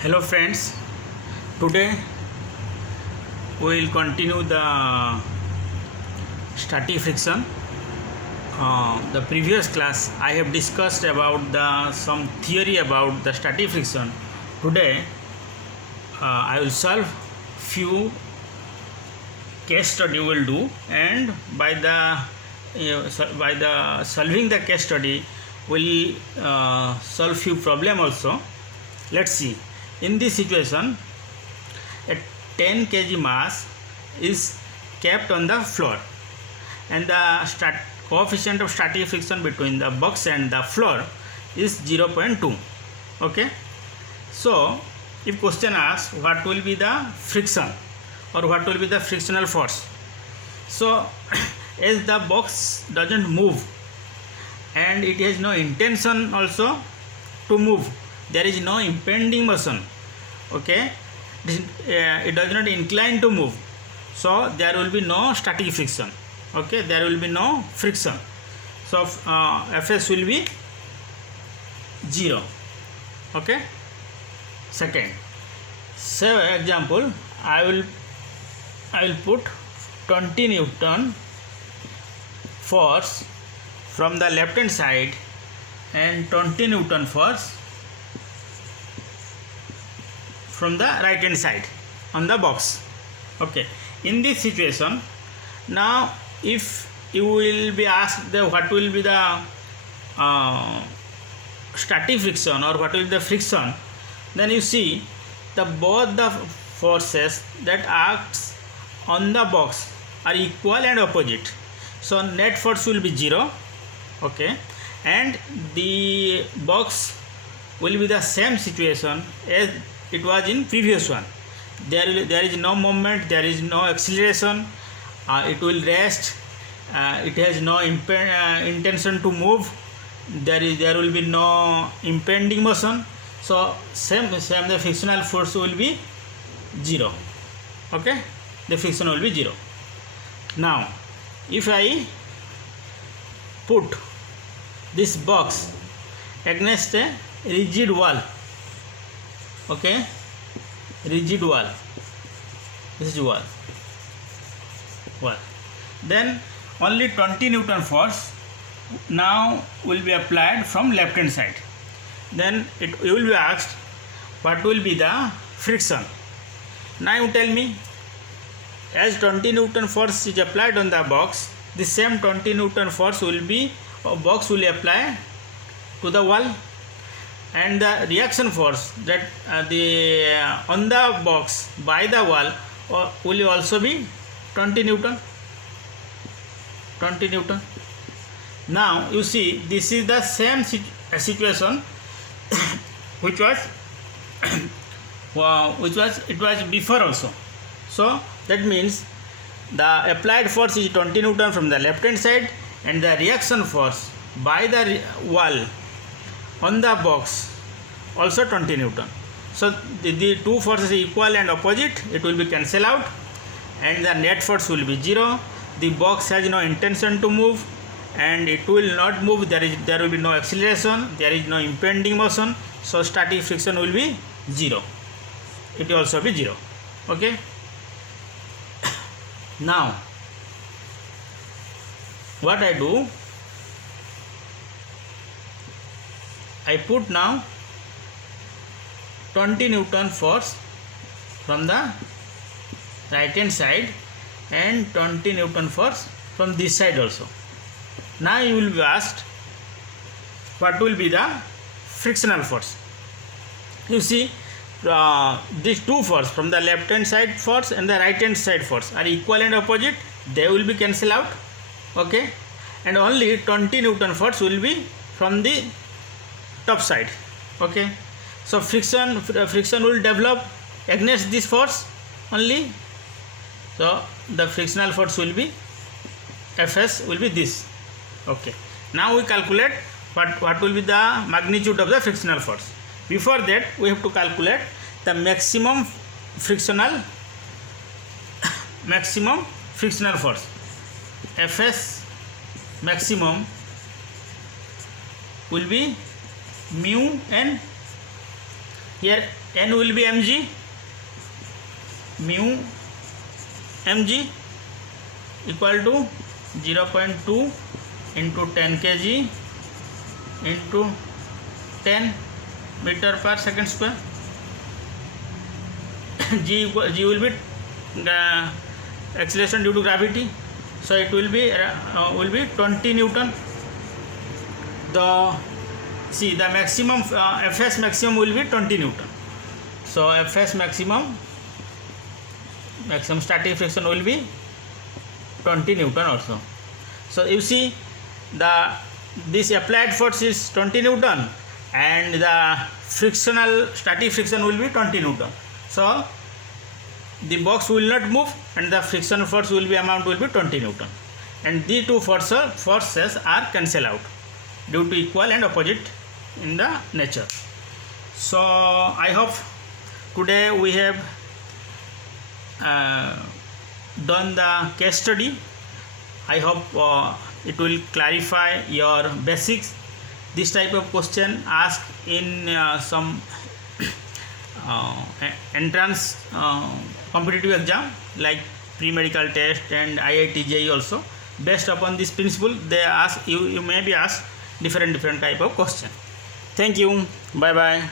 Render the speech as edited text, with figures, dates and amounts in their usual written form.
Hello friends, today we will continue the static friction. The previous class I have discussed about some theory about the static friction. Today I will solve few case study will do, and by the solving the case study will solve few problem also. Let's see. In this situation, a 10 kg mass is kept on the floor, and the coefficient of static friction between the box and the floor is 0.2. Okay, so if question asks what will be the friction or what will be the frictional force, so as the box doesn't move and it has no intention also to move, there is no impending motion. Okay, it does not incline to move, so there will be no static friction. Okay, there will be no friction, so Fs will be 0. Okay, second, say example, I will put 20 Newton force from the left hand side and 20 Newton force from the right hand side on the box. Okay, in this situation, now if you will be asked what will be the static friction or what will be the friction, then you see both the forces that acts on the box are equal and opposite, so net force will be 0. Okay, and the box will be the same situation as it was in previous one. There is no movement, there is no acceleration, it will rest, it has no intention to move, there will be no impending motion, so same the frictional force will be 0. Okay, the friction will be 0. Now if I put this box against a rigid wall, okay, rigid wall, this is wall, then only 20 Newton force now will be applied from left hand side. Then you will be asked what will be the friction. Now you tell me, as 20 Newton force is applied on the box, the same 20 Newton force will be box will apply to the wall, and the reaction force that on the box by the wall will also be 20 Newton. Now you see, this is the same situation which was it was before also. So that means the applied force is 20 Newton from the left hand side, and the reaction force by the wall on the box also 20 Newton. So the two forces equal and opposite, it will be cancelled out, and the net force will be 0. The box has no intention to move and it will not move, there will be no acceleration, there is no impending motion, so static friction will be 0. It will also be 0. Okay, now what I do, I put now 20 Newton force from the right hand side and 20 Newton force from this side also. Now you will be asked what will be the frictional force. You see, these two force from the left hand side force and the right hand side force are equal and opposite, they will be cancelled out. Okay, and only 20 Newton force will be from the top side. Okay, so friction will develop against this force only, so the frictional force will be Fs will be this. Okay, now we calculate what will be the magnitude of the frictional force. Before that, we have to calculate the maximum frictional force. Fs maximum will be mu n Here n will be mg, mu mg equal to 0.2 into 10 kg into 10 meter per second square. G will be the acceleration due to gravity, so it will be 20 Newton. The maximum Fs maximum will be 20 Newton. So Fs maximum static friction will be 20 Newton also. So you see this applied force is 20 Newton and the static friction will be 20 Newton. So the box will not move and the friction force will be 20 Newton, and the two forces are cancelled out due to equal and opposite in the nature. So I hope today we have done the case study. I hope it will clarify your basics. This type of question asked in some entrance competitive exam like pre-medical test and IIT JEE also. Based upon this principle, they ask you may be asked different type of question. Thank you. Bye bye.